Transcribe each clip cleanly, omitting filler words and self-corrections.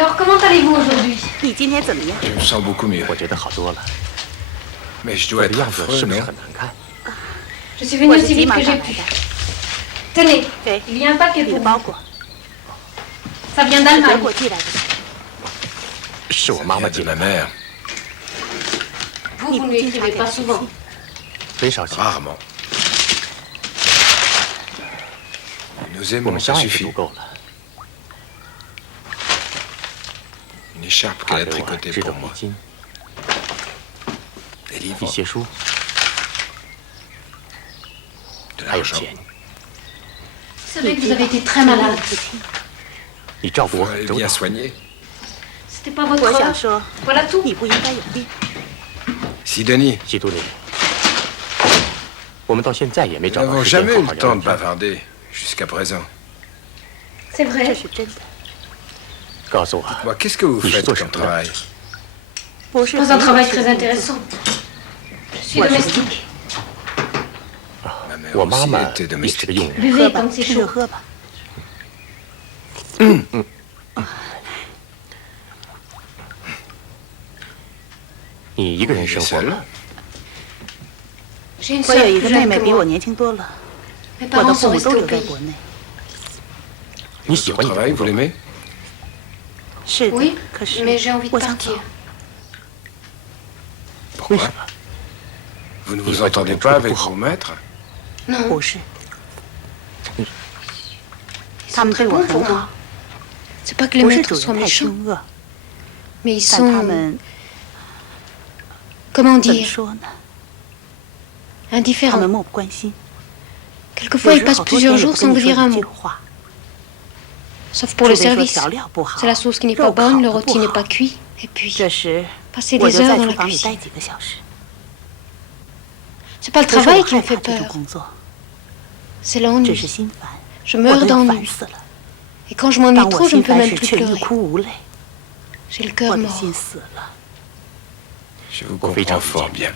Alors, comment allez-vous aujourd'hui? 你今天怎么样？ Je me sens beaucoup mieux. 我觉得好多了。 Mais je 我 dois 的 être 样子 affreux, 是不是 non? 很难看？ Je suis venue 我是 aussi 急 vite 忙 que 赶 j'ai 来 pu. 的。 Tenez, 对， il y a un paquet 你的 pour 包 vous. 裹 Ça vient 是德 d'Allemagne. 国寄来的。是我妈 Ça 妈 vient 寄 de 来 ma 的， mère. Vous, 你 vous 不 ne 经常 l'écrivez 给 pas 他写 souvent. 信？很少见。 Rarement. Nous 我 aimons, 们 ça 相爱是 suffit. 足够了。 Une écharpe 她 qu'elle a 给我 tricotée 织的 pour 围 moi. 巾， Des 一 livres, 些书， de 还有 l'argent. 钱。 C'est vrai que vous avez été très malade. 你照顾我 Faut 很 aller 周 bien 到。 soigner. C'était pas votre 我想 heure. 说， Voilà tout. 你不应该有病。 Sidonie, 基督里，我们到现在也没 nous 找到 n'avons 时间 jamais 好 eu 好 le 聊 temps de 聊天。 bavarder jusqu'à présent. C'est 这 vrai. 是真的，告诉我， Moi, qu'est-ce que vous Oui, faites toi, comme je- travail? 不是 Pas 很 un 有 travail 趣的 très 工作 intéressant. Je suis 我是 domestique. Ma mère 我妈 aussi 妈 était 也是个 domestique. 佣人。 Buvez 喝吧， comme c'est 趁热 chaud. 喝吧。你一个人生活 seul 吗？ J'ai une 我 sœur 有一 plus 个妹 jeune 妹 que 比我 moi. 年轻多了， Mes 我的 parents 父 sont 母 restés 都 au 留在 pays. 国内。你喜 Votre 欢你的 travail, 工 vous 作？ l'aimez? 是的 Oui, 可是 mais j'ai envie de 我想 partir. 走。为什么？ Vous ne Il vous va être entendez bien pas trop avec pour- vos maîtres? Non, 不是， ils 他 sont 们 très 对我 bons 很 pour 好 moi.，C'est pas que les 不是 maîtres 主 soient 人太 méchants, 凶恶， mais ils 但他 sont, 们 comment 怎么 dire, 说呢？他 indifférents. 们漠不关心， Quelquefois, 有 ils 时 passent 好多 plusieurs 天也 jours 不 sans 跟 vous 你说 dire un 一句 mot. 话， Sauf pour 除 le 非说 service. 调料不好 C'est，la sauce qui n'est pas 肉 bonne, le 烤得不 rôti n'est 好 pas cuit. Et puis, 这时 passer 我 des 就 heures 在 dans 厨 la 房里待 cuisine. 几个小时。 C'est pas le 不是我 travail qui 害 me fait 怕这种 peur, 工作， c'est 只是 l'ennui. 心烦， Je 我 meurs 都要烦 d'ennui. 死了。 Et quand je m'ennuie 当我 trop, je 心 ne peux 烦 même 时， plus 却欲 pleurer. 哭无泪， J'ai le 我 cœur 的 mort. 心死了。 Je vous On fait comprends un fort budget. bien.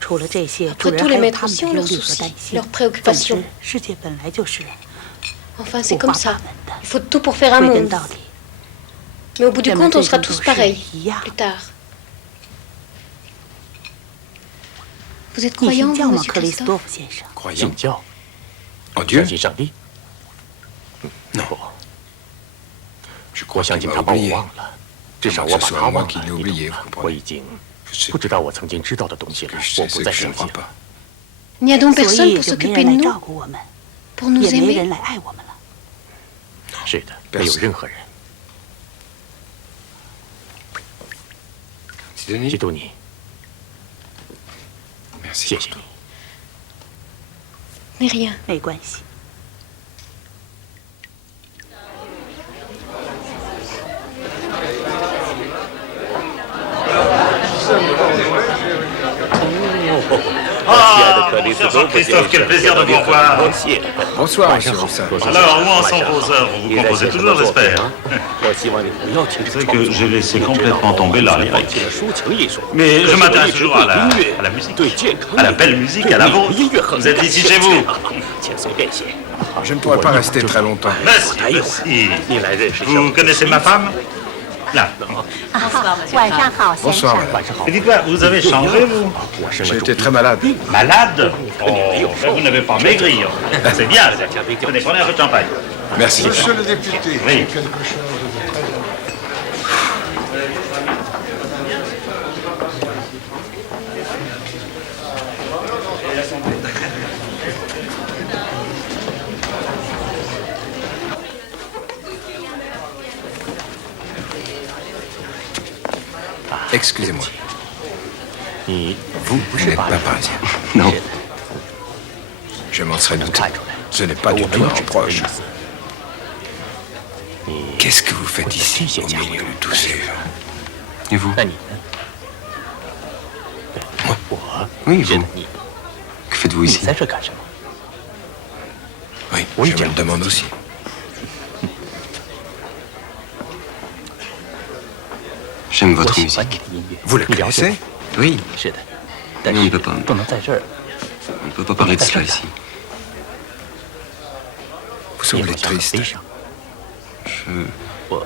除了这些，主 Après 人 tout, 还 les 有 maîtres 他们 aussi 的 ont 忧 leurs 虑和 soucis, 担心 leurs。总 préoccupations. 之，世界本来就是 Enfin, c'est 五 comme 花 ça. 八门的， Il faut tout pour faire un 归根 monde. 到底， Mais au bout du 人们 compte, on 最 sera 终都 tous 是 pareils, 一样 plus。tard. Vous êtes 你 croyant, 信教 vous, 吗， monsieur 克里斯 Christophe? 多夫先生？ Croyant 信教， en 相 Dieu? 信上帝。不， Je 我 crois 相 qu'il 信 m'a 他把我 oublié. 忘了，至少 Que 我 ce 把 soit 他 moi 忘 qui 了。 l'ai 你 oublié, 懂 vous 吗？ comprenez? 我已经 Je sais 不知道我曾经知道的东西 que 了， je 我 sais 不 ce 再 que je 相 ne 信 crois。pas. Il n'y a donc 所 personne 以 pour 就没 s'occuper 人 de 来 nous, 照顾我们， pour nous 也没人 aimer. 来爱我们了。是的，没有任何人。 Sidonie? 基督你， Merci. 谢谢你。 Mais rien. 没关系， Ah, mon cher Jean-Christophe, quel plaisir de vous revoir. Bonsoir, 晚 monsieur 上好， Roussin. 多谢。 Alors, où en sont vos œuvres? Vous 你在 composez 写什 toujours, 么作品 j'espère. 啊？我希望你不要停止 C'est 创 que 作。 j'ai laissé 你知道 complètement 我 tomber 很 la 放 lyrique. 弃了抒情艺术， Mais 可 je 是我一 m'intéresse 直 toujours 对 à la 音乐、 musique, 对健康、 à la belle musique, 对 à la 音 vôtre. 音乐很 Vous êtes 感 ici 兴 chez 趣 vous. 请随便写。 Je ne pourrai pas rester très longtemps. Merci, 待一会儿 merci. 你来认识一下 Vous 我的 connaissez ma femme? Là. 晚上好，先 Bonsoir, 生。 madame. 晚上好。 Mais dites-moi, vous avez changé, vous? 我生 J'ai 了 été 重 très malade. Malade? Oh, mais vous n'avez pas maigri. hein. C'est bien. Tenez, prenez un peu de champagne. Merci. Monsieur le député, Oui. quelque chose de très Excusez-moi. 你 Vous 不 n'êtes 是巴 pas 黎 parisien. 是的 Je m'en serais 能 douté. 看出来。 Ce n'est pas 我 du 没 tout 有 un 指责的 reproche. 意思。你 Qu'est-ce que vous faites 我是 ici, 机械 au 家， milieu de tous ces gens? Et vous 那你呢？我 Oui, 觉得 vous. 你 Que faites-vous 你 ici? 在这干什么？ Oui, Oui, je me tiens. le demande aussi. J'aime 我 votre 喜欢 musique. 你的音乐。 Vous la 你了解 connaissez? Oui, 是的，但 Mais on 是 ne peut pas. 不能在这儿。 On ne peut pas parler de cela ici. Vous 你 semblez 好像很 triste. 悲伤。Je... 我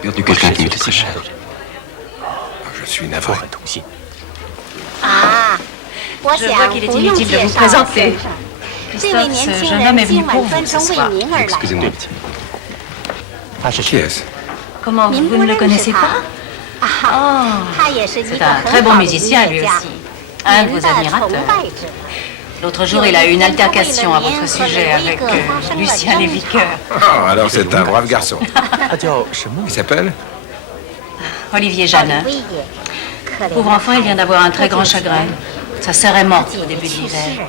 perdu quelqu'un qui m'était très cher. Je suis 我 navré. 很痛心。 Je vois qu'il est inutile de vous présenter. 这位年轻人今晚专程为您而来。 Excusez-moi. 对不起，他是 Qui 谁？ est-ce? Comment vous, 您 vous 不 ne le 认识 connaissez 他 pas？ 他也是一 C'est 个 un 很 très 好 bon 的音 musicien 乐 lui 家， aussi. Un de 您 vos 的崇 admirateurs. 拜者。 L'autre jour, il a eu une altercation à votre sujet avec Lucien Léviqueur. Ah, alors c'est un brave garçon. 他叫什么 Il s'appelle? Olivier Jeannin. 威爷，可怜 Pauvre enfant, il vient d'avoir un très grand chagrin. Sa sœur est morte au début de l'hiver.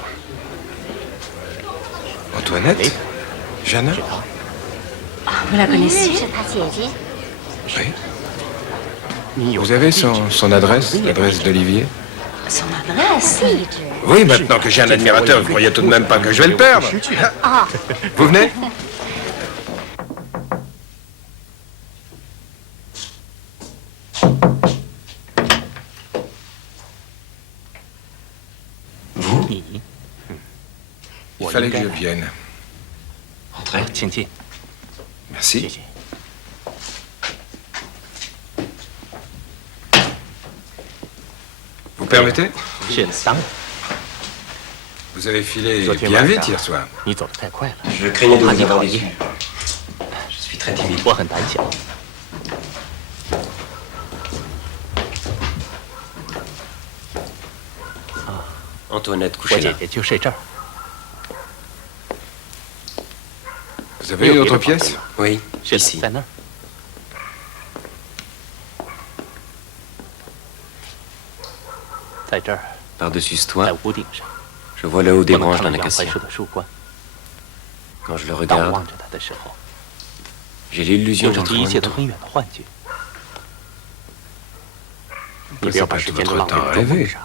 Antoinette? Jeannin? Vous la 您认 connaissiez? 识他姐姐？ Oui. 你有 Vous avez son adresse, l'adresse d'Olivier? Son adresse? 地址 Oui, maintenant que j'ai un admirateur, vous croyez tout de même pas que je vais le perdre? Vous venez? Vous 你， Il 我 fallait 应 que 该 je 来 vienne. Entrez. 请进，谢 Merci. 谢。 Vous permettez? 是的，当然， Vous avez filé 昨天 bien 晚 vite 上 hier soir. 你走得太快了， Je craignais de 我怕 vous 你 avoir 讨 déçu. 厌， Je suis très timide. 我很胆小。 Antoinette, 我 couchez 姐 là. 姐就睡这儿， Vous avez une autre pièce? Oui, 是的， ici. 在那儿。在这儿， Par-dessus ce 在 toit, 屋顶上， je vois le haut 我 des 能 branches 看 d'un 到杨槐 acacia. 树的树冠。 Quand je le 当我 regarde, 望着它的时候， j'ai l'illusion 有种 d'être 离一 loin 切 de 都 tout. 很远的幻觉。 Vous 你不要 passez 把 pas 时 tout 间都 votre 浪费 temps à 在做梦 rêver. 上。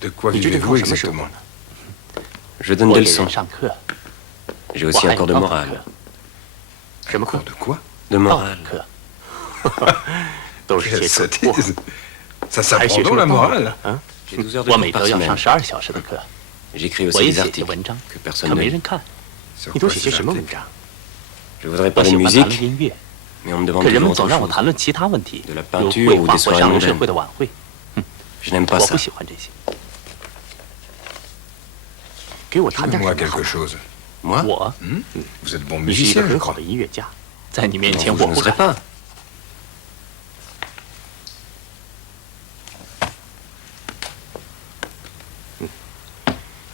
De quoi 你究竟 vivez-vous 靠什么生活 exactement? 呢？ Je donne 我 des 给人 leçons. 上课， J'ai 我 aussi 还 un 有 cours de 道德 morale. 课。什么课 Cours？de quoi? De 道德 morale. 课。都是 Quelle 些蠢货， sottise! Ça 还 s'apprend 学什 donc 么 la 道 morale? 德啊？ J'ai 12 heures de 我 cours 每 par 周要上 semaine. 12小时的课， J'écris 我 aussi 也 des 写些 articles 文章， que personne 可 ne 没 lit. 人看。 Sur 你都 quoi 写些 ces 什么 articles? 文章？ Je voudrais 我 parler 喜 de 欢谈论 musique, 音乐， mais on me demande 可人 toujours 们总 autre 让我 chose. 谈论其他问题， De la 如 peinture 绘 ou 画 des 或 soirées 上流社 mondaines. 会的晚会。 Je n'aime pas 我 ça. 不喜欢这些。给我谈点 Dites-moi 什么好 quelque chose. Moi 我， Vous êtes bon 你是一个 musicien, je 很好 crois. 的音乐家，在你面 Non, 前 vous 我不 n'oserez 敢。 pas.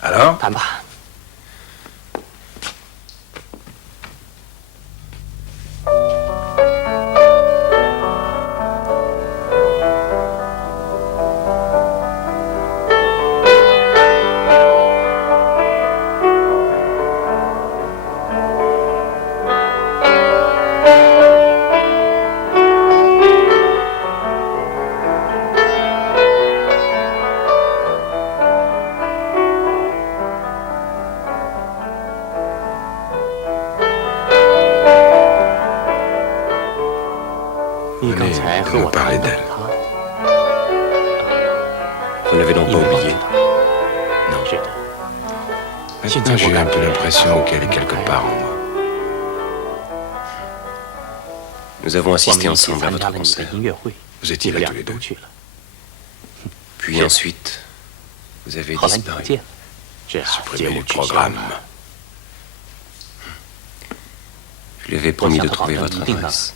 Alors? 谈吧。你刚才和我谈到他， Vous n'avez donc 你 pas 没忘 oublié. 记他？是的， Maintenant, j'ai un peu l'impression qu'elle est quelque part en moi. Nous avons 我 assisté 们一起 ensemble à 参加 votre 了你的 concert. 音乐会， Vous 你 étiez 们 là 俩 tous les 都 deux. 去了。 Puis ensuite, vous avez 后来你不 disparu. 见了，这样节 Supprimez 目 les 取消 programmes. 了。 Je lui avais 我 promis 向 de 他保 trouver 证 votre 一定能 adresse.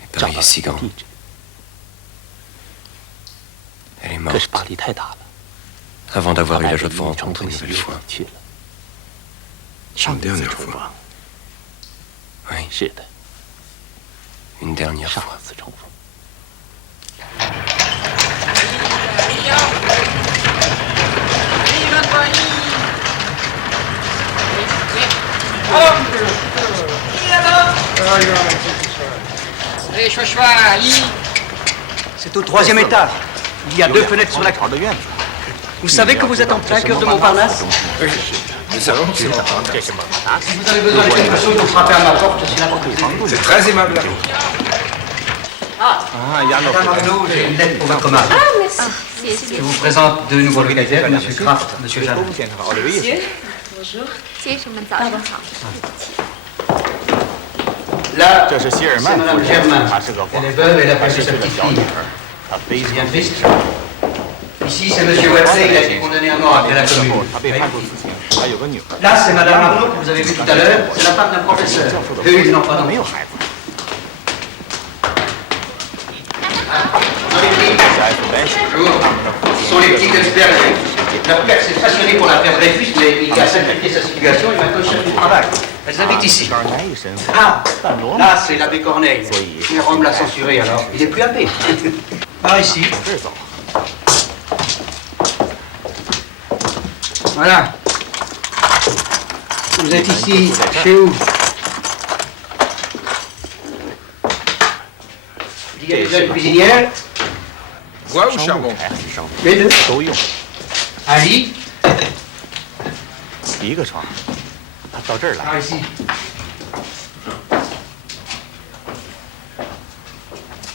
Mais 找 Paris 到 est si 你的 grand. 地址， Elle est 可是 morte 巴黎太大了， avant 他 d'avoir eu 带 la 着 joie de 你 vous 重 rencontrer 回 une 喜 nouvelle 悦 fois. 去了。 Une 上一次 dernière 重 fois. 逢， Oui, 是的， une dernière 上 fois. 次重逢。 C'est au 3e étage. Il y a 2 fenêtres sur la cour. Vous savez que vous êtes en plein cœur de Montparnasse? Nous savons que c'est 这是蒙达斯， Si vous avez besoin de quelque chose, vous frappez à ma porte, je suis là pour tout. C'est très aimable. Madame Arnaud, j'ai une lettre pour votre mari. Je vous présente deux nouveaux locataires, M. Kraft, M. Jeannin. 先生们早上好。Là, 这是希尔 c'est 曼夫 Madame 人， Germain. 她是个 Elle 皇 est veuve, elle a 她 perdu 是 sa 个 petite 小女 fille. 儿，她非 C'est 常 bien triste. Ici, c'est Monsieur Watson, il a été condamné à mort après la 之 commune. 后，她被判处死刑，还有个女儿。 Là, c'est Madame Arnaud, que vous avez vu tout à l'heure. C'est la femme d'un professeur. Eux, ils n'ont pas 没有 d'enfant. 孩子。 Bonjour. Ce sont les petits Elsberger. Leur père s'est passionné pour l'affaire Dreyfus, mais il a sacrifié sa situation et maintenant il cherche du travail. Elles habitent ici. 哪一身？ Ah, 半罗马 là, c'est l'abbé Corneille. Mais Rome l'a censuré, alors il est plus abbé. Par ici. 往这儿走。 Voilà. Vous êtes ici, chez vous. Il y a les jeunes cuisinières, Bois ou 烧木 charbon? 柴还是烧木 les deux. 都用。 Un lit, 一个床，她到这儿来， par ici.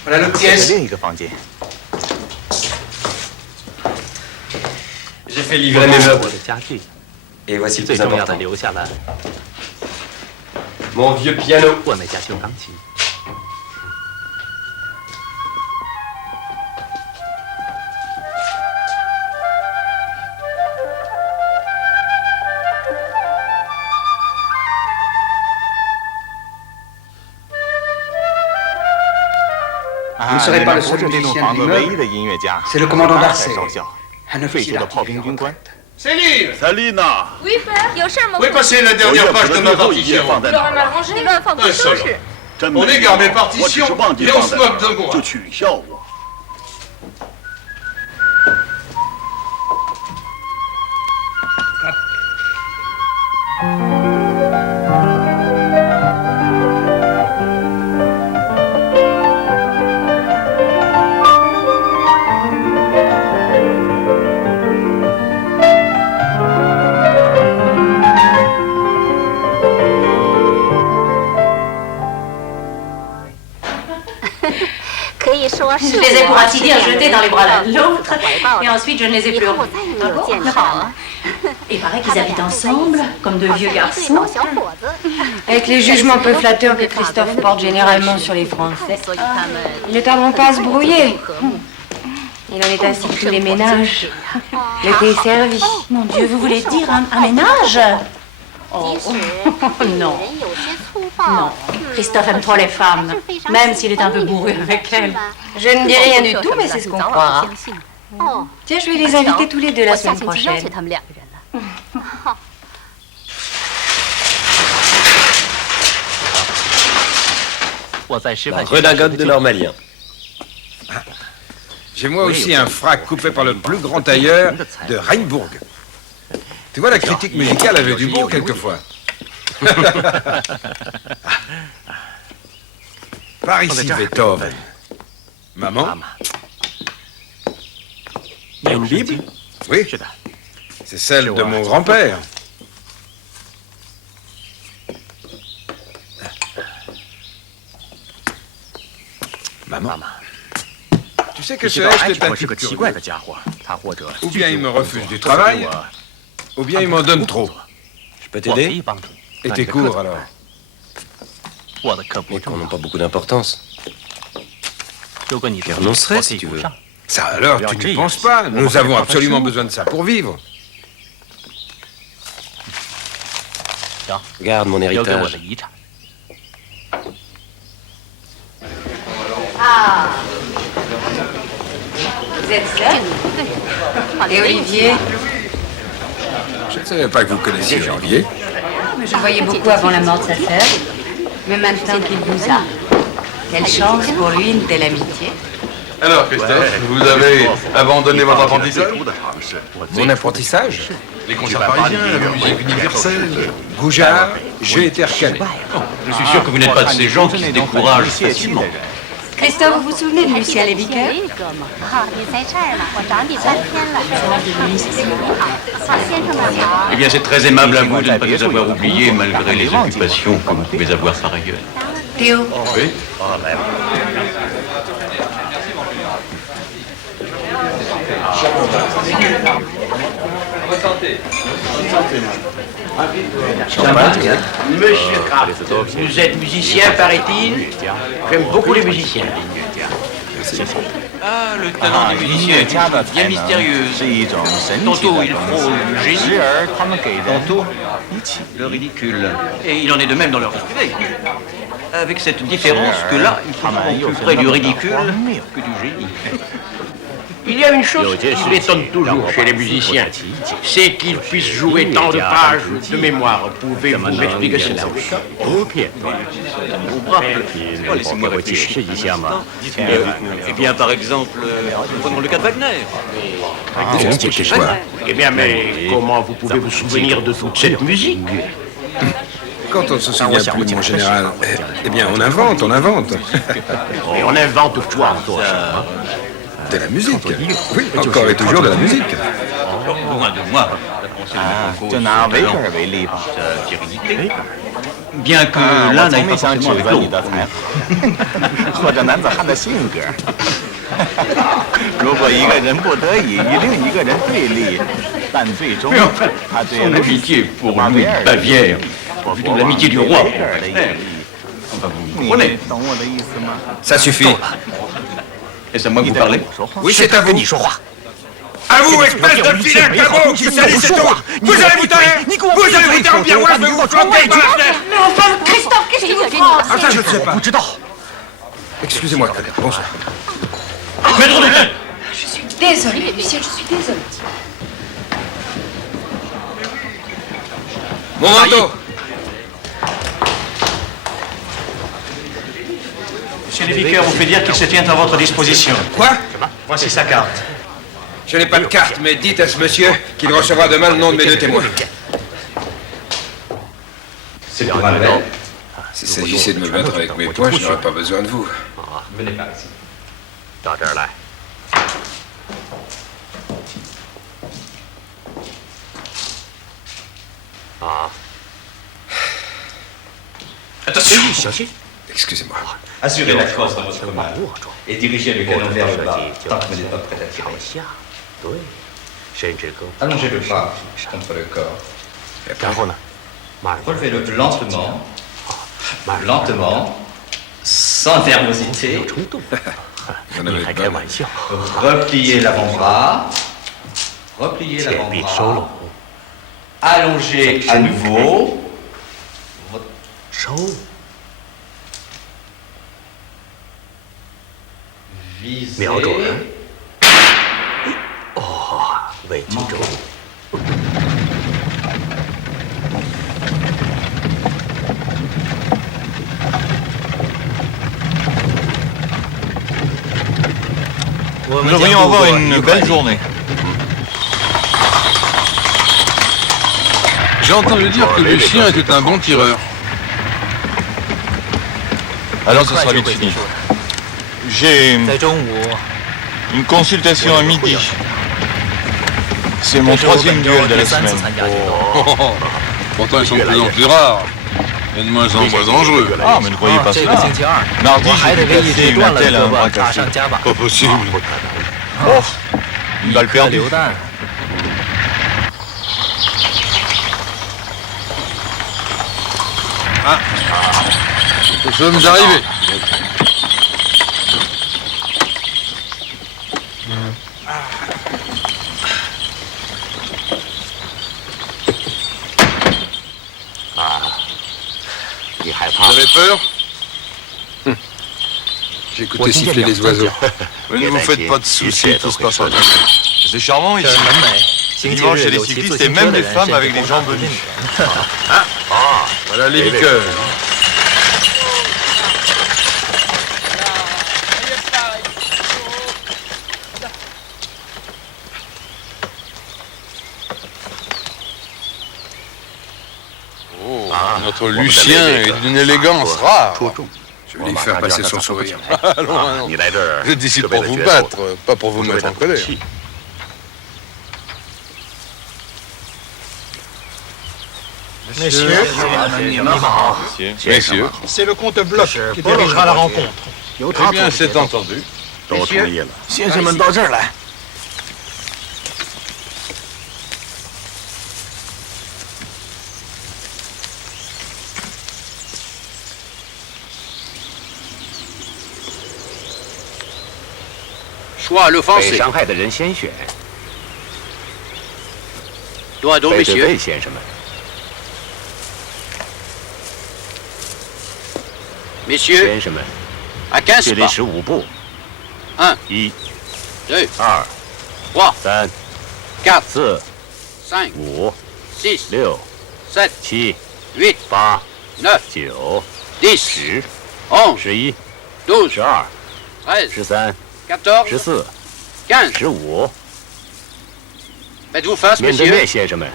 Voilà l'autre 这是 pièce. 另一个房间。 J'ai fait livrer mes 我 meubles. 的家具， Et voici le 最 plus 重要的 important. 留下了 Mon vieux piano. 我那架修钢琴。 Vous ne serez pas le 不 seul 是这栋 musicien 房 de 子唯一 l'immeuble. 的音乐家， C'est le commandant 他 d'Arcet, 在烧校， un 退 officier 休的 d'artillerie 炮兵 en 军官。 retraite. Céline! Salina, oui père，有事吗？ Où est passée la 我 dernière 也不 page 知 de 道 ma 最后一页 partition? 放在哪儿了， 你乱放不收拾。 真 On 没 égare mes 有我只是 partitions 忘记 et on 放 se 在哪 moque de 儿 moi. 就取笑我。 Je les ai pour ainsi dire jetés dans les bras l'un de l'autre, et ensuite je ne les ai plus revus. Ah bon? Il paraît qu'ils habitent ensemble, comme de vieux garçons. Avec les jugements peu flatteurs que Christophe porte généralement sur les Français, ils ne tarderont pas à se brouiller. Il en est ainsi de tous les ménages. Le thé est servi. Mon Dieu, vous voulez dire un ménage? Oh, non. Non, Christophe aime trop les femmes, même s'il est un peu bourru avec elles. Je ne dis rien du tout, mais c'est ce qu'on croira. Tiens, je vais les inviter tous les deux la semaine prochaine. La redingote de Normalien. J'ai moi aussi un frac coupé par le plus grand tailleur de Rheinbourg. Tu vois, la critique musicale avait du bon quelquefois. Par ici, Beethoven. Maman? Il y a une Bible? Oui, c'est celle de mon grand-père. Maman? Tu sais que ce Est est un type curieux. Ou bien il me refuse du travail, ou bien il m'en donne trop. Je peux t'aider? Et tes cours, alors? Les cours n'ont pas beaucoup d'importance. Je renoncerai si tu veux. Ça alors, tu n'y penses pas. Nous avons absolument besoin de ça pour vivre. Garde mon héritage. Ah, vous êtes seul? Et Olivier? Je ne savais pas que vous connaissiez Janvier. Je le voyais beaucoup avant la mort de sa sœur. Mais maintenant qu'il vous a, quelle chance pour lui, une telle amitié. Alors, Christophe, vous avez abandonné votre apprentissage? Mon apprentissage? Les concerts parisiens, la musique universelle. Goujard, j'ai été recané. Je suis sûr que vous n'êtes pas de ces gens qui se découragent facilement. Christophe, vous vous souvenez de Lucien Léviqueur? Eh bien, c'est très aimable à vous de ne pas nous avoir oubliés malgré les occupations que vous pouvez avoir par ailleurs. Théo? Oui. santé. Monsieur Kraft, vous êtes musicien, paraît-il? J'aime beaucoup les musiciens. Ah, le talent des musiciens est bien mystérieux. Tantôt il frôle le génie, tantôt le ridicule. Et il en est de même dans leur vie privée. Avec cette différence que là, ils sont plus près du ridicule que du génie. Il y a une chose qui m'étonne toujours chez les musiciens, c'est qu'ils puissent jouer tant de pages de mémoire. Pouvez-vous m'expliquer cela aussi? Laissez-moi réfléchir. Eh bien, par exemple, prenons le cas de Wagner. Eh bien, mais comment vous pouvez vous souvenir de toute cette musique? Quand on se souvient plus, mon général, eh bien, on invente. Et on invente quoi, toi? De la musique. Oui, encore et toujours de la musique. Loin de moi. Bien que l'un n'aille pas forcément avec l'autre. 或者男子汉的性格。如果一个人不得已与另一个人对立，但最终他对 Son amitié pour Louis de Bavière, plutôt l'amitié du roi. Enfin, vous comprenez. Ça suffit. Est-ce à moi que vous parlez? Oui, c'est à vous. À vous, espèce de vilain cabot qui salisse tout. Vous allez vous taire. Vous allez vous taire ou bien moi je vais vous flanquer par la fenêtre. Mais enfin, Christophe, qu'est-ce qui vous prend? Ah, ça, je ne sais pas. Excusez-moi, Claire. Bonsoir. Je suis désolée, Lucien, je suis désolée. Mon manteau. Monsieur Léviqueur, on fait dire qu'il se tient à votre disposition. Quoi? Voici sa carte. Je n'ai pas de carte, mais dites à ce monsieur qu'il recevra demain le nom de mes deux témoins. C'est pour un bel. S'il s'agissait de me battre avec mes poings, je n'aurais pas besoin de vous. Venez par ici. 到这儿来。啊。Attention. 小心。 Excusez-moi. Assurez la crosse dans votre main et dirigez le canon vers le bas tant que vous n'êtes pas prêt à tirer. Allongez le bras contre le corps. Relevez-le lentement, sans nervosité. Repliez l'avant-bras. Allongez à nouveau. Visez. Nous devrions avoir une belle journée. J'ai entendu dire que Lucien était un bon tireur. Alors ce sera vite fini. J'ai une consultation à midi. C'est mon troisième duel de la semaine. Pourtant, ils sont de plus en plus rares. Et de moins en moins dangereux. Ah, mais ne croyez pas cela. Mardi, j'ai déplacé une attelle à un bras cassé. Pas possible. Oh, une balle perdue. Ah, nous sommes arrivés. Vous avez peur? J'ai écouté siffler les oiseaux. Ne vous faites pas de soucis, tout se passera bien. C'est charmant ici. Dimanche, il y a des cyclistes et même des femmes avec des jambes nues. Voilà les liqueurs. Notre Lucien est d'une élégance rare. Je vais lui faire passer son sourire. Allons, vous êtes ici pour vous battre, pas pour vous mettre en colère. Messieurs, c'est le comte Bloch qui dirigera la rencontre. Eh bien, c'est entendu. Messieurs, choix l'offensé. 被伤害的人先选。 Doigt donc, 背对 messieurs. 背，先生们。 Messieurs, 先生们， à 15距离 pas. 15步。 1, 1、 2, 2、 3, 3、 4, 4、 5, 5、 6, 6、 7, 7、 8, 8、 9, 9、 10, 10、 11, 11、 12, 12、 13, 13、 14, 14、 15. 15。 Faites-vous face, 面对面， messieurs. 先生们。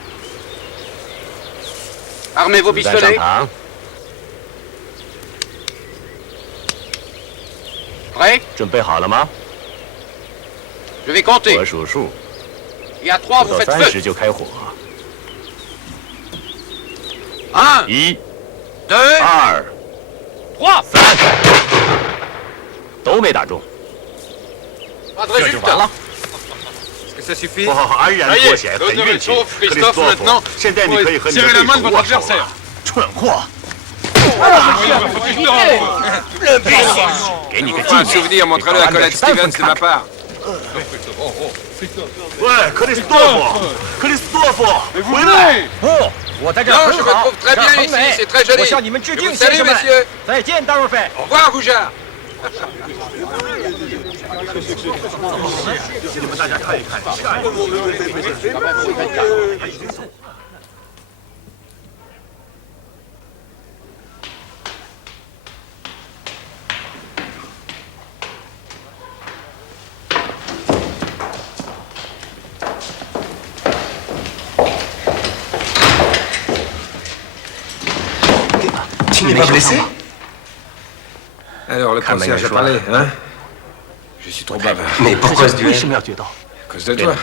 Armez vos 子弹上 pistolets. 膛， Prêts? 准备好了吗？ Je vais compter. 我数数， Et à 3, 数 vous 到 faites feu. 30就开火。 1, 1、 2, 2、 3. 3，都没打中， Pas de 这就完 résultat. 了。 Ça suffit. 哇，安然过险，很运气。克里斯多夫，现在你可以和你的对手握手了。蠢货！给你个纪 Un 念。 souvenir, montrez-le à Colette Stevens de ma part. 喂，克里斯多夫，克里斯多夫，回来！不，我在这 Non, 很 je 好， me trouve très 这 bien 很 ici, 美。 c'est très joli. 我向你们致 Je 敬， vous 先 salue, 生们。 messieurs. 再见，大若费。 Au revoir, Goujard. 你们大家看一看，下一个。 Tu n'es pas blessé? Alors, le concierge a parlé, hein? Je suis trop bavard. Mais pourquoi ce duel? À cause de toi.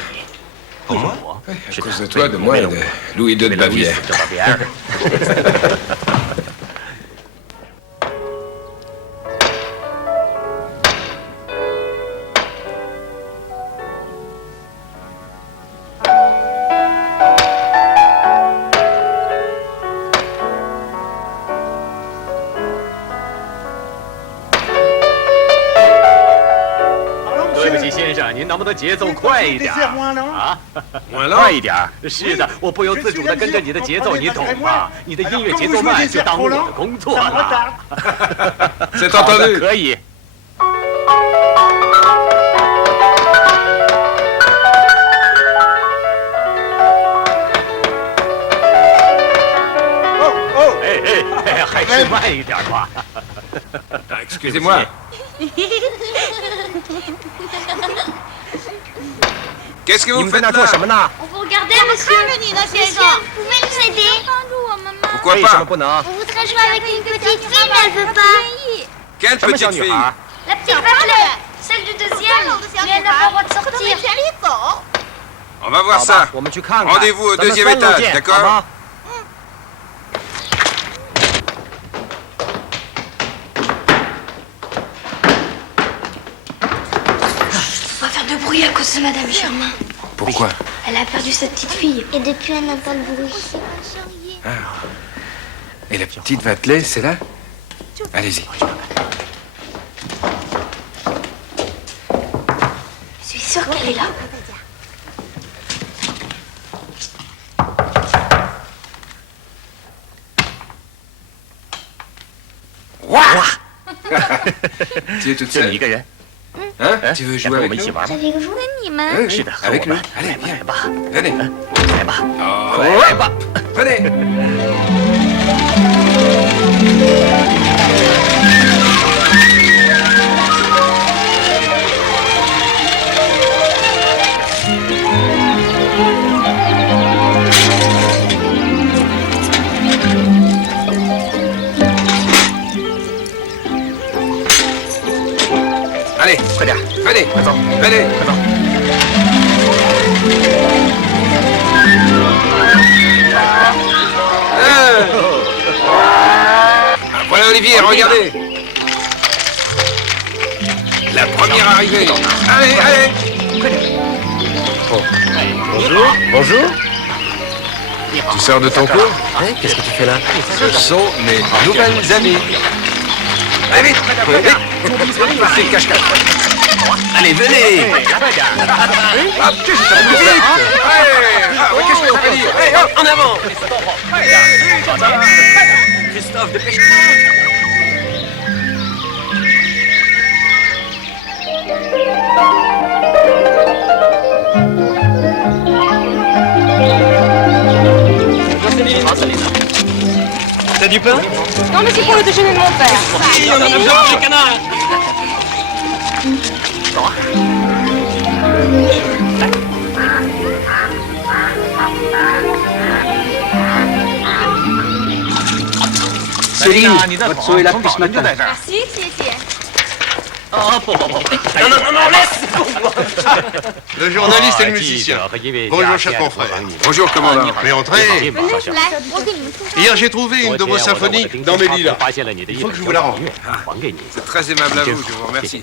Pour moi? À cause de toi, de moi et de Louis II de Bavière. 对不起，先生，您能不能节奏快一点啊？快快一点。是的，我不由自主地跟着你的节奏，你懂吗？你的音乐节奏慢，就耽误我的工作了。C'est entendu. 可以。哎，还是慢一点吧。 Excusez-moi. Qu'est-ce que 你 vous 们在 faites 那做什么 là? 呢？ On vous regardait, monsieur. Monsieur, vous pouvez nous aider? Pourquoi 为什么 pas? 不能？ On voudrait jouer avec une petite fille, mais elle veut pas. Quelle 什么小 petite 女 fille? 孩？ La petite Butler, celle du deuxième. Mais elle n'a pas le droit de sortir. On va voir 好 ça. 吧，我们去看看。 Rendez-vous au 咱们 deuxième 3楼 étage, 见 d'accord? 好吗？ On va faire de bruit à cause de Madame Germain. Pourquoi? Elle a perdu sa petite fille. Et depuis, elle n'a pas de bruit. Ah. Et la petite Vatelet, c'est là? Allez-y. Je suis sûre qu'elle est là. Tu es toute 就你 seule. 一个人， Hein? Tu veux 想 jouer 跟我 avec 们一起 nous? 玩吗？ Avec vous, Nima? Oui, 是的，和我 avec nous. 们。 Allez, 来 viens. 吧， Venez. 来吧。 Oh, 来吧。 venez. Allez, 快点， venez. 快走， Venez. 快走。 Voilà Olivier, regardez. La première arrivée. Allez, allez. Bonjour. Tu sors de ton cours? Qu'est-ce que tu fais là? Ce sont mes nouvelles amies. Allez vite, vite, C'est cache-cache. Allez, venez. Ah, qu'est-ce que ça veut dire? Qu'est-ce que ça veut dire? En avant. Christophe, dépêche-toi. T'as du pain? Non, mais c'est pour le déjeuner de mon père. Oui, on en a besoin pour les canards. Céline, votre saut est là depuis ce matin. Merci, 谢谢。 Oh, non, laisse. Le journaliste et le musicien. Bonjour, cher confrère. Bonjour, commandant. Mais entrez. 来，我给你们送饭。 Hier, j'ai trouvé une de vos symphonies dans mes lilas. Il faut que je vous la rende. C'est très aimable à vous, je vous remercie.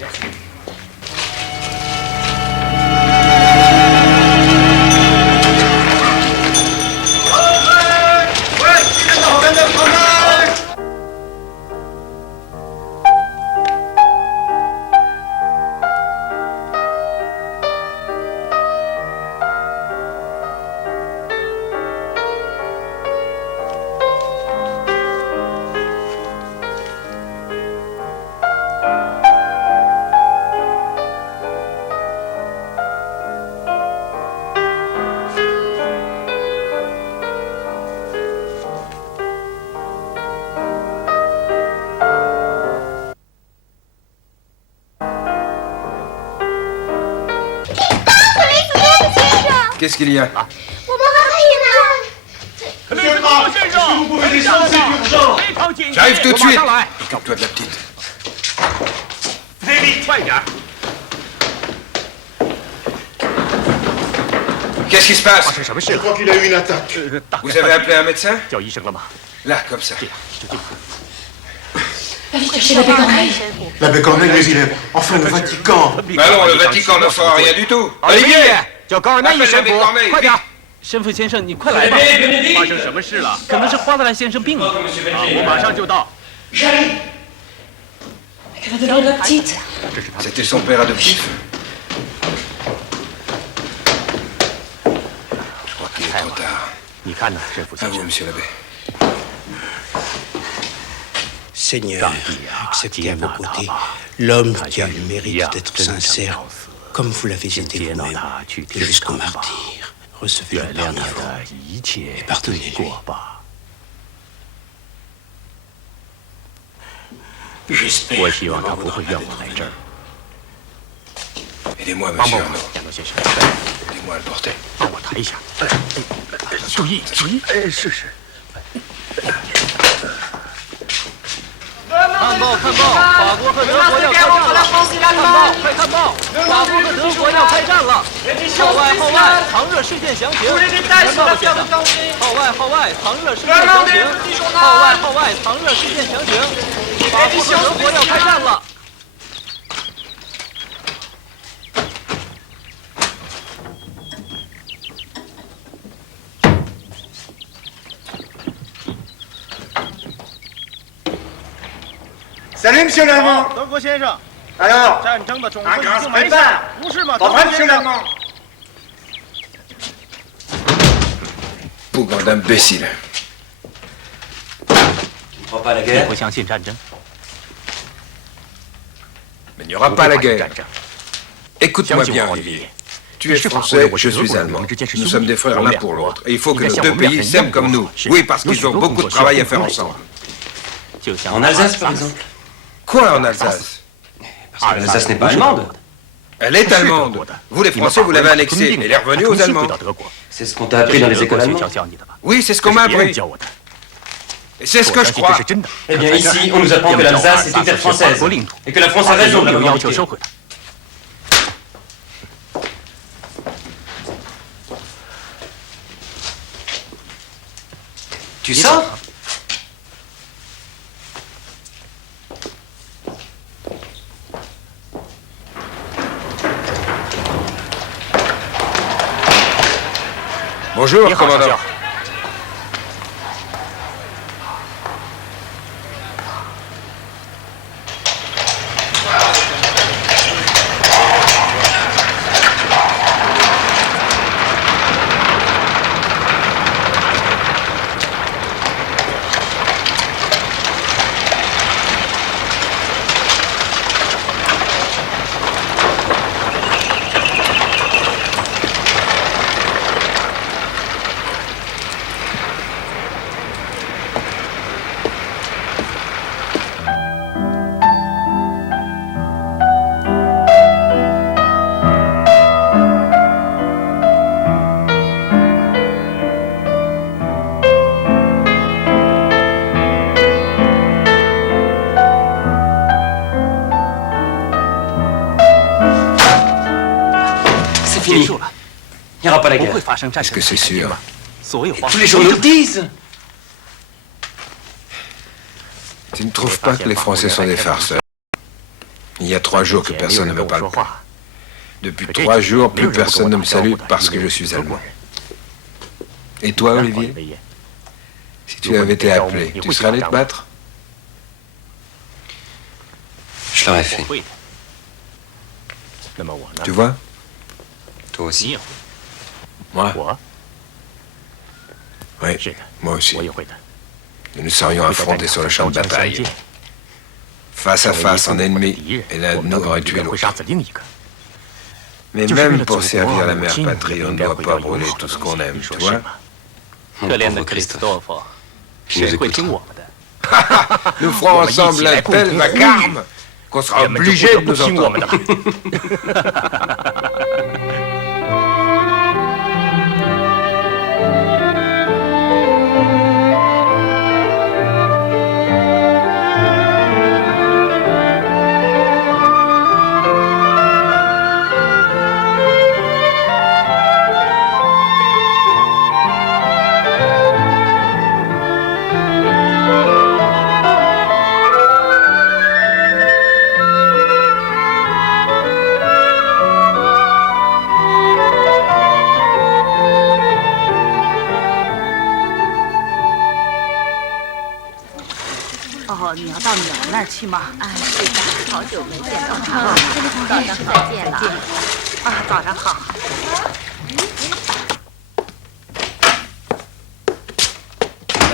Qu'est-ce qu'il y a? 我们还有呢。 Est-ce que vous pouvez descendre, c'est urgent. J'arrive tout de suite. Occupe-toi de la petite. Qu'est-ce qui se passe? Je crois qu'il a eu une attaque. Vous avez appelé un médecin? Là, comme ça. L'abbé Corneille, mais il est enfin le Vatican. Bah non, le Vatican ne fera rien du tout. Olivier! Appelle l'abbé Corneille, vite. 神父先生，你快来吧！发生什么事了？可能是花德莱先生病了。啊，我马上就到。 C'était son père adoptif. Je crois qu'il est trop tard. À vous, monsieur l'abbé. Seigneur, acceptez à vos côtés l'homme qui a le mérite d'être sincère, comme vous l'avez été vous-même, et jusqu'au martyr. Recevez le dernier vœu et pardonnez-lui. J'espère. Aidez-moi, monsieur Arnaud. Aidez-moi à le porter. 注意，注意！是。看报，看报！法国和德国要开战了！看报，快看报！法国和德国要开战了！号外，号外！唐热事件详情！全报的先生！号外，号外！唐热事件详情！号外，号外！唐热事件详情！法国和德国要开战了！ Salut, monsieur l'Allemand. Alors, 战争的种子 un 已 grand 经埋下， spectacle. 不是吗？ Pas vrai, monsieur l'Allemand. Bougre d'imbécile. Tu crois pas à la guerre? 不相信战争。 Mais il n'y aura pas la guerre. Écoute-moi bien, Olivier. Tu es français, je suis allemand. Nous sommes des frères l'un pour l'autre. Et il faut que nos deux pays s'aiment comme nous. Oui, parce qu'ils ont beaucoup de travail à faire ensemble. En Alsace, par exemple? Quoi en Alsace? Parce que l'Alsace n'est pas allemande. Elle est allemande. Vous, les Français, vous l'avez annexée. Elle est revenue aux Allemands. C'est ce qu'on t'a appris dans les écoles allemandes? Oui, c'est ce qu'on m'a appris. Et c'est ce que je crois. Eh bien, ici, on nous apprend que l'Alsace est une terre française. Et que la France a raison de la revendiquer. Tu sors? Bonjour, commandant. Il n'y aura pas la guerre. Est-ce que c'est sûr? Tous les journaux le disent. Tu ne trouves pas que les Français sont des farceurs? Il y a 3 jours que personne ne me parle plus. Depuis 3 jours, plus personne ne me salue parce que je suis allemand. Et toi, Olivier? Si tu avais été appelé, tu serais allé te battre? Je l'aurais fait. Tu vois? Toi aussi. Moi? Oui, moi aussi. Nous nous serions affrontés sur le champ de bataille. Face à face, en ennemi, et l'un de nous aurait tué l'autre. Mais même pour servir la mère patrie, on ne doit pas brûler tout ce qu'on aime, tu vois? Mon pauvre Christophe. Nous écoutons. Nous ferons ensemble un tel vacarme qu'on sera obligé de nous entendre.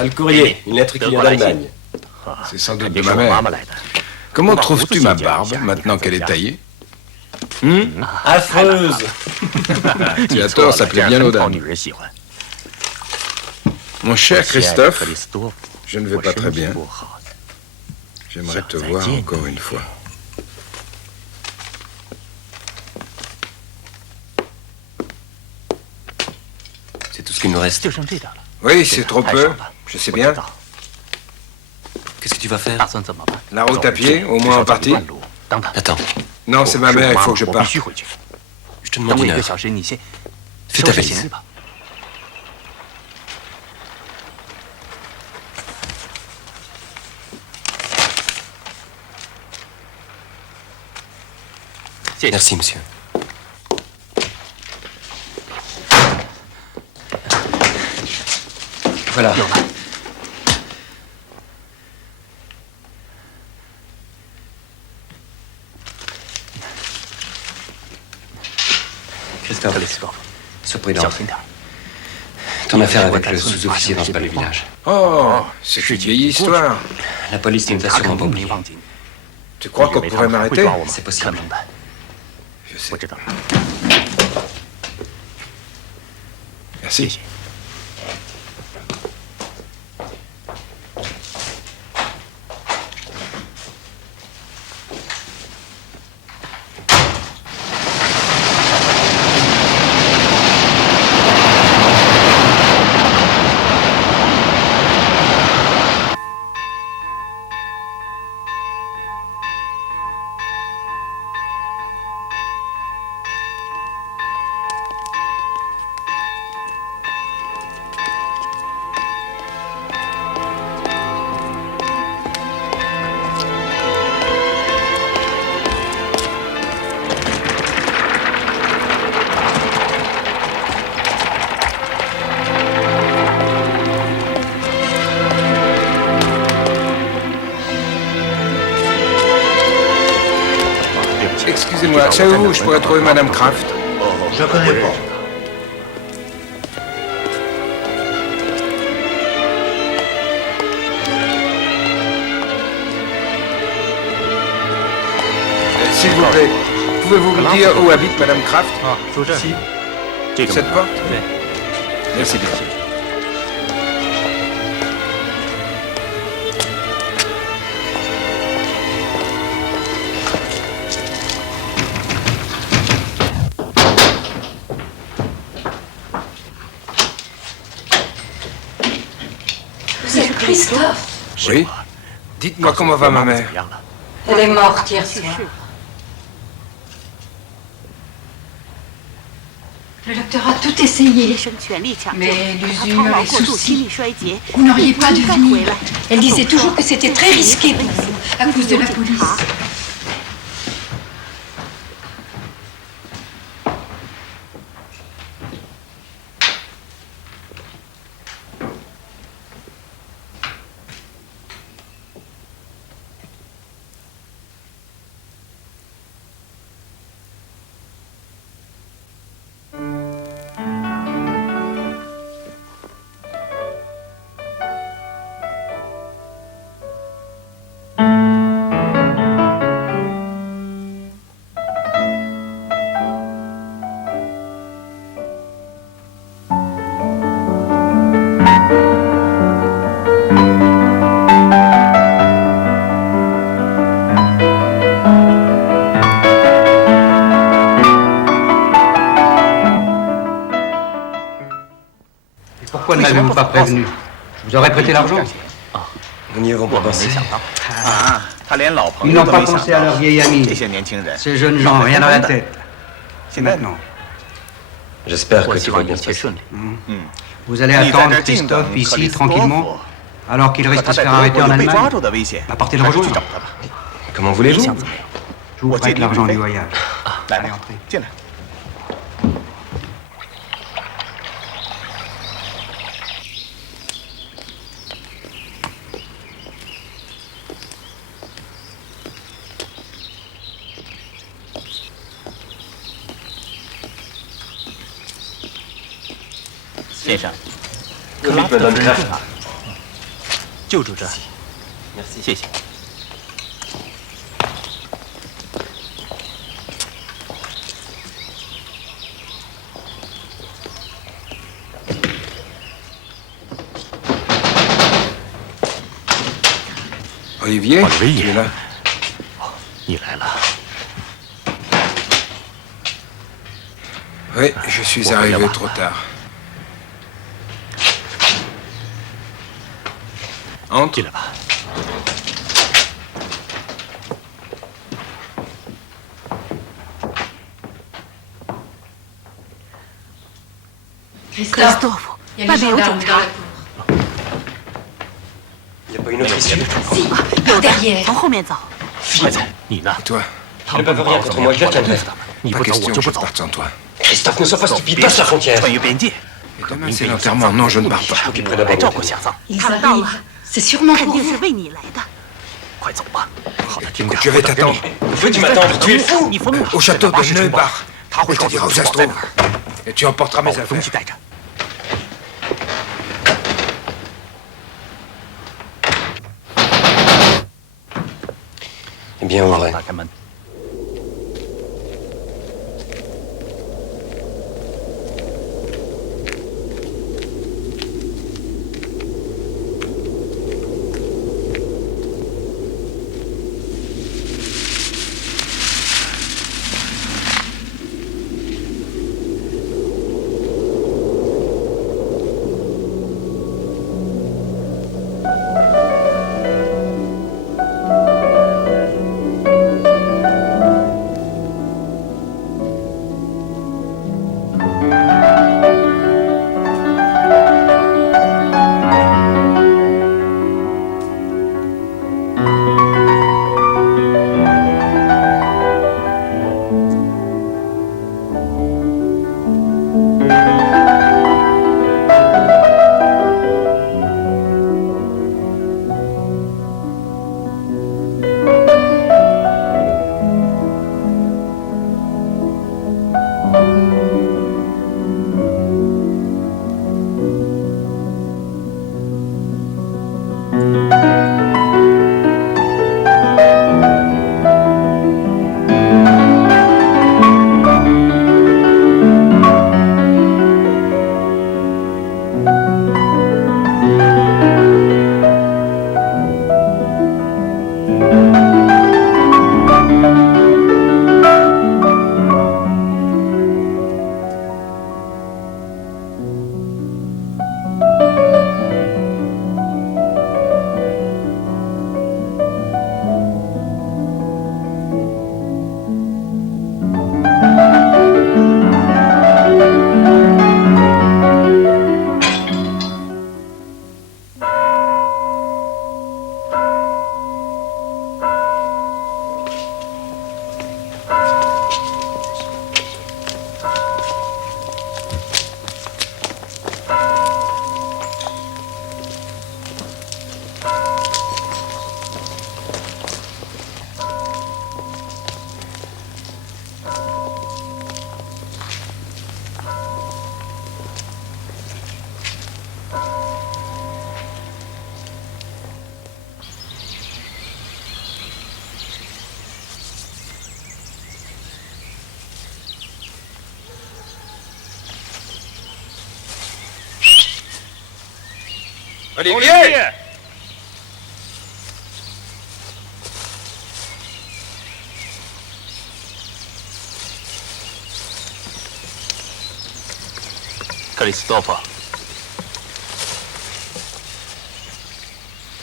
Le courrier, une lettre qui vient d'Allemagne. C'est sans doute de ma mère. Comment trouves-tu ma barbe, maintenant qu'elle est taillée? Affreuse. Tu as tort, ça plaît bien aux dames. Mon cher Christophe, je ne vais pas très bien. J'aimerais te voir encore une fois. C'est tout ce qu'il nous reste. Oui, c'est trop peu, je sais bien. Qu'est-ce que tu vas faire? La route à pied, au moins en partie. Attends. Non, c'est ma mère, il faut que je parte. Je te demande une heure. Fais ta valise. Merci, monsieur. Voilà. Christophe, sois prudent. Ton affaire avec le sous-officier dans ce palais village. Oh, c'est une vieille histoire. La police ne nous a sûrement pas oublié. Tu crois qu'on pourrait m'arrêter? C'est possible. Je sais. Merci. Excusez-moi, savez-vous où je pourrais trouver Madame Kraft? Je ne connais pas. S'il vous plaît, pouvez-vous me dire où habite Madame Kraft? Si. Cette porte? Merci bien. Vous êtes Christophe? Oui. Dites-moi comment va ma mère? Elle est morte hier soir. Le docteur a tout essayé. Mais l'usure, les soucis, vous n'auriez pas dû venir. Elle disait toujours que c'était très risqué pour vous, à cause de la police. Pourquoi ne m'avez-vous pas prévenu? Je vous aurais prêté l'argent. Nous n'y avons pas pensé. Ils n'ont pas pensé à leur vieille amie. Ces jeunes gens, rien à la tête. C'est maintenant. J'espère que tout va bien se passer. Vous allez attendre Christophe ici, tranquillement, alors qu'il risque de se faire arrêter en Allemagne. Partez le rejoindre. Comment voulez-vous? Je vous prête l'argent du voyage. Allez, entrez. 先生，克拉德在哪？就住这儿。谢谢。 Olivier, tu es là? 你来了。 Oui, je suis arrivé trop tard. Entre. Christophe, il y a les gendarmes dans la cour. Il n'y a pas une autre issue? Par derrière. Et toi? Ils ne peuvent rien contre moi, je l'atteindrai. Pas question que je parte sans toi. Christophe, ne sois pas stupide, passe la frontière. Et demain, c'est l'enterrement. Non, je ne pars pas. Je m'occuperai d'abord de toi. Ils arrivent. C'est sûrement pour vous. Écoute, je vais t'attendre. Où veux-tu m'attendre? Tu es fou! Au château de Neubach. Je te dirai où ça se trouve. Et tu emporteras mes affaires. Eh bien, ouvrez. Olivier! Christophe.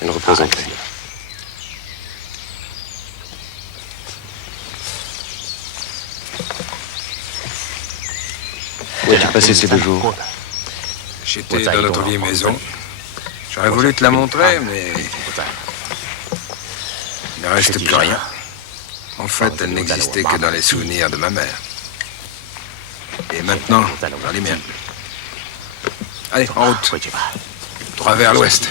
Elle repose en paix. Où as-tu passé ces 2 jours? J'étais dans notre vieille maison. J'aurais voulu te la montrer, mais il ne reste plus rien. En fait, elle n'existait que dans les souvenirs de ma mère. Et maintenant, dans les miens. Allez, en route. Droit vers l'ouest.